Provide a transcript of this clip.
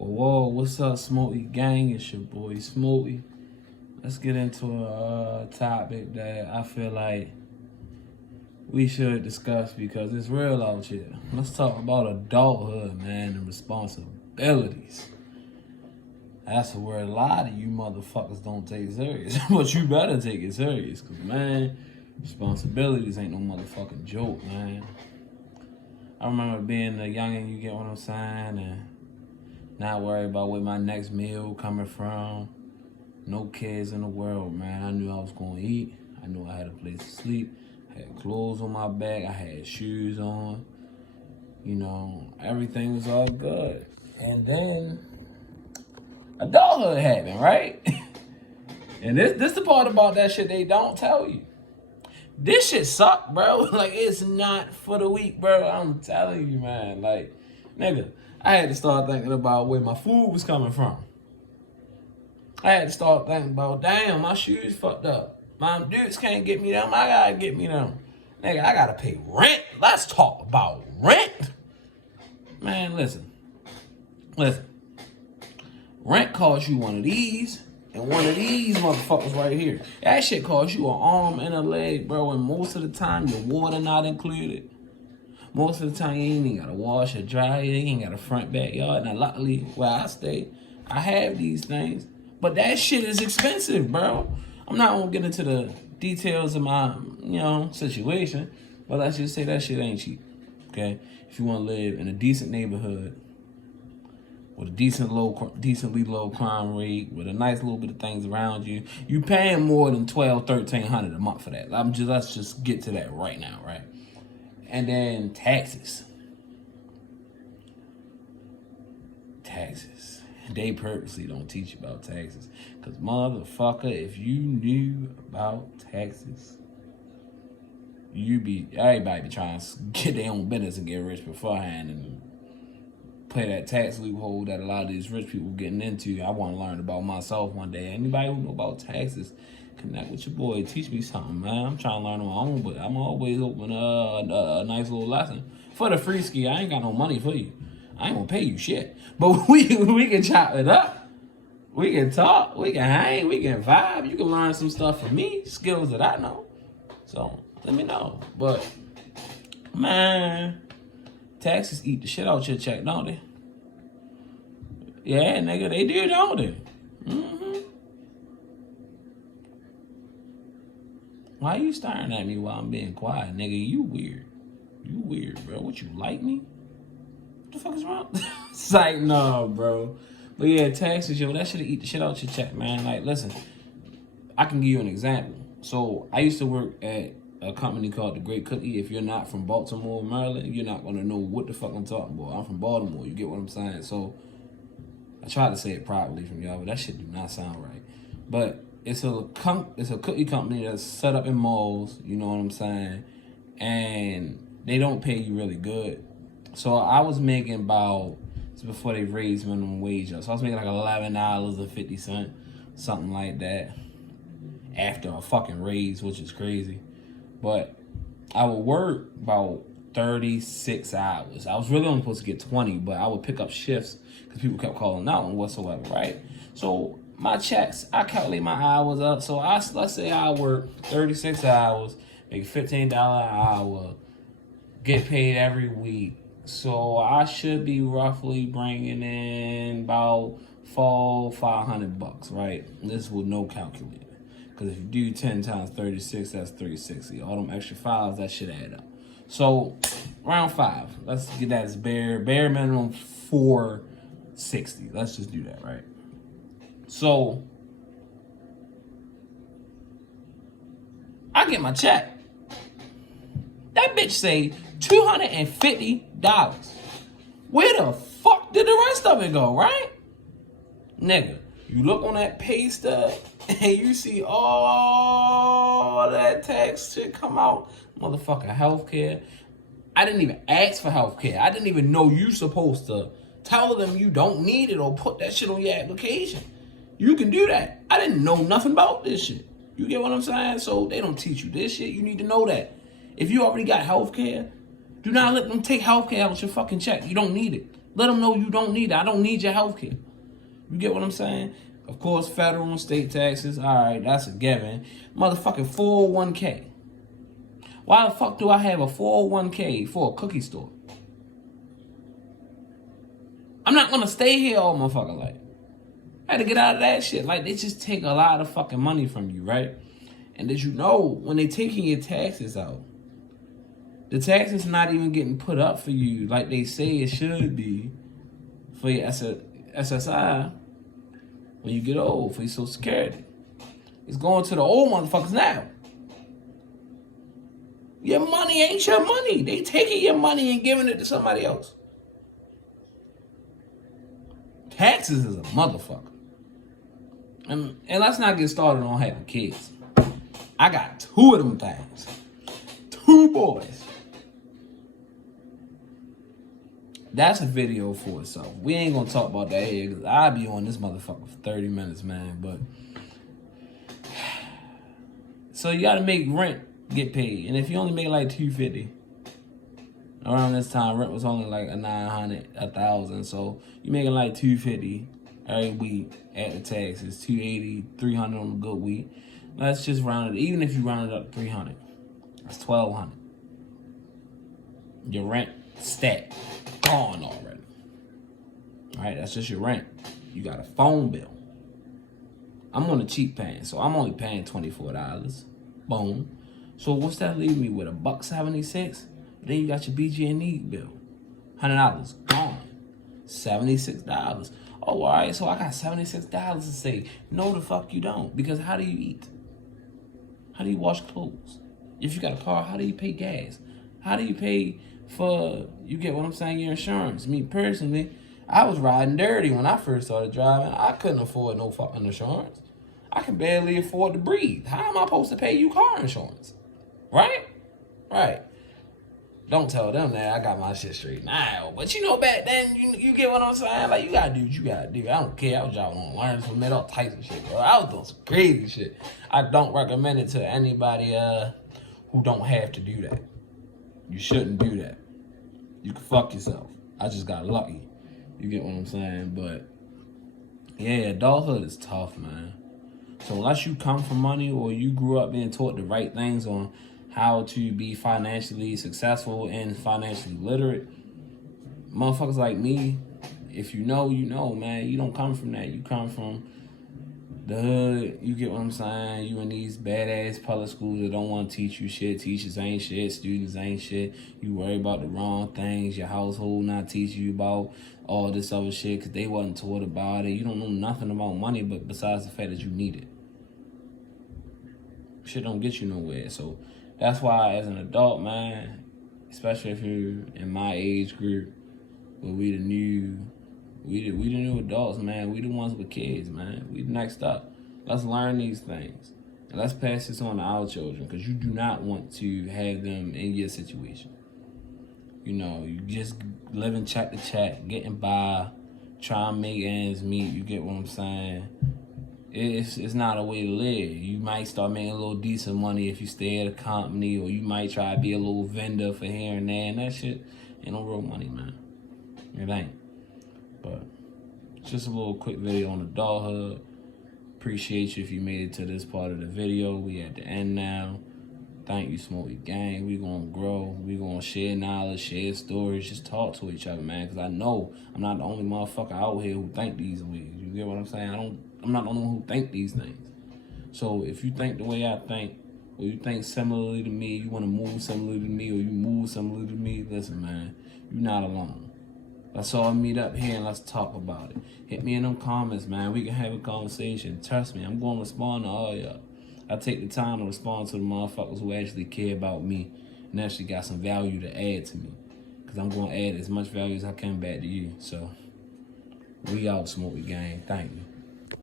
Whoa, what's up, Smokey Gang? It's your boy Smokey. Let's get into a topic that I feel like we should discuss because it's real out here. Let's talk about adulthood, man, and responsibilities. That's where a lot of you motherfuckers don't take serious, but you better take it serious, cause man, responsibilities ain't no motherfucking joke, man. I remember being a youngin', you get what I'm saying, and not worry about where my next meal coming from. No kids in the world, man. I knew I was gonna eat. I knew I had a place to sleep. I had clothes on my back. I had shoes on. You know, everything was all good. And then adulthood happened, right? And this the part about that shit they don't tell you. This shit suck, bro. Like, it's not for the weak, bro. I'm telling you, man. Like, nigga, I had to start thinking about where my food was coming from. I had to start thinking about, damn, my shoes fucked up. My dudes can't get me them. I gotta get me them. Nigga, I gotta pay rent. Let's talk about rent. Man, listen. Rent costs you one of these and one of these motherfuckers right here. That shit costs you an arm and a leg, bro. And most of the time, your water not included. Most of the time, you ain't even gotta wash or dry. You ain't got a front backyard. Now, luckily, where I stay, I have these things. But that shit is expensive, bro. I'm not gonna get into the details of my, situation. But let's just say that shit ain't cheap, okay? If you wanna live in a decent neighborhood with a decently low crime rate, with a nice little bit of things around you, you paying more than $1,200-1,300 a month for that. Let's just get to that right now, right? And then taxes. They purposely don't teach you about taxes. Because, motherfucker, if you knew about taxes, everybody be trying to get their own business and get rich beforehand and play that tax loophole that a lot of these rich people getting into. I want to learn about myself one day. Anybody who know about taxes, connect with your boy. Teach me something, man. I'm trying to learn on my own, but I'm always open a nice little lesson. For the free ski, I ain't got no money for you. I ain't gonna pay you shit. But we can chop it up. We can talk. We can hang. We can vibe. You can learn some stuff from me, skills that I know. So let me know. But man, taxes eat the shit out your check, don't they? Yeah, nigga, they do, don't they? Mm-hmm. Why you staring at me while I'm being quiet, nigga? You weird. You weird, bro. What, you like me? What the fuck is wrong? It's like, no, bro. But yeah, taxes, yo, that shit eat the shit out your check, man. Like, listen, I can give you an example. So I used to work at a company called The Great Cookie. If you're not from Baltimore, Maryland, you're not gonna know what the fuck I'm talking about. I'm from Baltimore. You get what I'm saying? So I tried to say it properly from y'all, but that shit do not sound right. But it's a cookie company that's set up in malls. You know what I'm saying? And they don't pay you really good. So I was making about, before they raised minimum wage up, so I was making like $11.50, something like that, after a fucking raise, which is crazy. But I would work about 36 hours. I was really only supposed to get 20, but I would pick up shifts because people kept calling out and whatsoever, right? So my checks, I calculate my hours up. So let's say I work 36 hours, make $15 an hour, get paid every week. So I should be roughly bringing in about $500, right? This with no calculator. Because if you do 10 times 36, that's 360. All them extra fives, that should add up. So round 5. Let's get that as bare minimum 460. Let's just do that, right? So I get my check. That bitch say $250. Where the fuck did the rest of it go, right? Nigga, you look on that pay stub and you see all that tax shit come out. Motherfucking healthcare. I didn't even ask for healthcare. I didn't even know you supposed to tell them you don't need it or put that shit on your application. You can do that. I didn't know nothing about this shit. You get what I'm saying? So they don't teach you this shit. You need to know that. If you already got healthcare, do not let them take healthcare out your fucking check. You don't need it. Let them know you don't need it. I don't need your health care. You get what I'm saying? Of course, federal and state taxes. All right, that's a given. Motherfucking 401k. Why the fuck do I have a 401k for a cookie store? I'm not gonna stay here all my fucking life. I had to get out of that shit. Like, they just take a lot of fucking money from you, right? And did you know, when they taking your taxes out, the taxes not even getting put up for you like they say it should be for your SSI when you get old, for your Social Security. It's going to the old motherfuckers now. Your money ain't your money. They taking your money and giving it to somebody else. Taxes is a motherfucker. And let's not get started on having kids. I got 2 of them things. 2 boys. That's a video for itself. We ain't gonna talk about that here because I'll be on this motherfucker for 30 minutes, man. But so you gotta make rent get paid. And if you only make like $250, around this time rent was only like a $900, $1,000. So you making like $250 every week at the taxes, $280, $300 on a good week. Let's just round it. Even if you round it up to $300, that's $1,200. Your rent stacked, gone already. All right, that's just your rent. You got a phone bill. I'm on the cheap plan, so I'm only paying $24. Boom. So what's that leave me with? $1.76. Then you got your BG&E bill, $100 gone. $76. Oh, all right. So I got $76 to save. No, the fuck you don't. Because how do you eat? How do you wash clothes? If you got a car, how do you pay gas? How do you pay for, you get what I'm saying, your insurance? Me personally, I was riding dirty when I first started driving. I couldn't afford no fucking insurance. I can barely afford to breathe. How am I supposed to pay you car insurance? Right? Right. Don't tell them that I got my shit straight now. But you know, back then, you get what I'm saying? Like, you gotta do what you gotta do. I don't care. I was driving on learning from all types of shit, bro. I was doing some crazy shit. I don't recommend it to anybody who don't have to do that. You shouldn't do that. You can fuck yourself. I just got lucky. You get what I'm saying? But yeah, adulthood is tough, man. So unless you come from money or you grew up being taught the right things on how to be financially successful and financially literate, motherfuckers like me, if you know, you know, man. You don't come from that. You come from the hood. You get what I'm saying? You in these badass public schools that don't want to teach you shit. Teachers ain't shit. Students ain't shit. You worry about the wrong things. Your household not teaching you about all this other shit because they wasn't taught about it. You don't know nothing about money, but besides the fact that you need it. Shit don't get you nowhere. So that's why, as an adult, man, especially if you're in my age group, where we the new adults, man. We the ones with kids, man. We the next up. Let's learn these things. And let's pass this on to our children, because you do not want to have them in your situation. You know, you just living check to check, getting by, trying to make ends meet. You get what I'm saying? It's not a way to live. You might start making a little decent money if you stay at a company, or you might try to be a little vendor for here and there, and that shit ain't no real money, man. It ain't. But just a little quick video on adulthood. Appreciate you if you made it to this part of the video. We at the end now. Thank you, Smokey Gang. We gonna grow. We gonna share knowledge, share stories, just talk to each other, man. Because I know I'm not the only motherfucker out here who think these ways. You get what I'm saying? I'm not the only one who think these things. So if you think the way I think, or you think similarly to me, you want to move similarly to me, or you move similarly to me, listen, man, you're not alone. Let's all meet up here and let's talk about it. Hit me in them comments, man. We can have a conversation. Trust me, I'm going to respond to all y'all. I take the time to respond to the motherfuckers who actually care about me and actually got some value to add to me. Because I'm going to add as much value as I can back to you. So, we out, Smokey Gang. Thank you.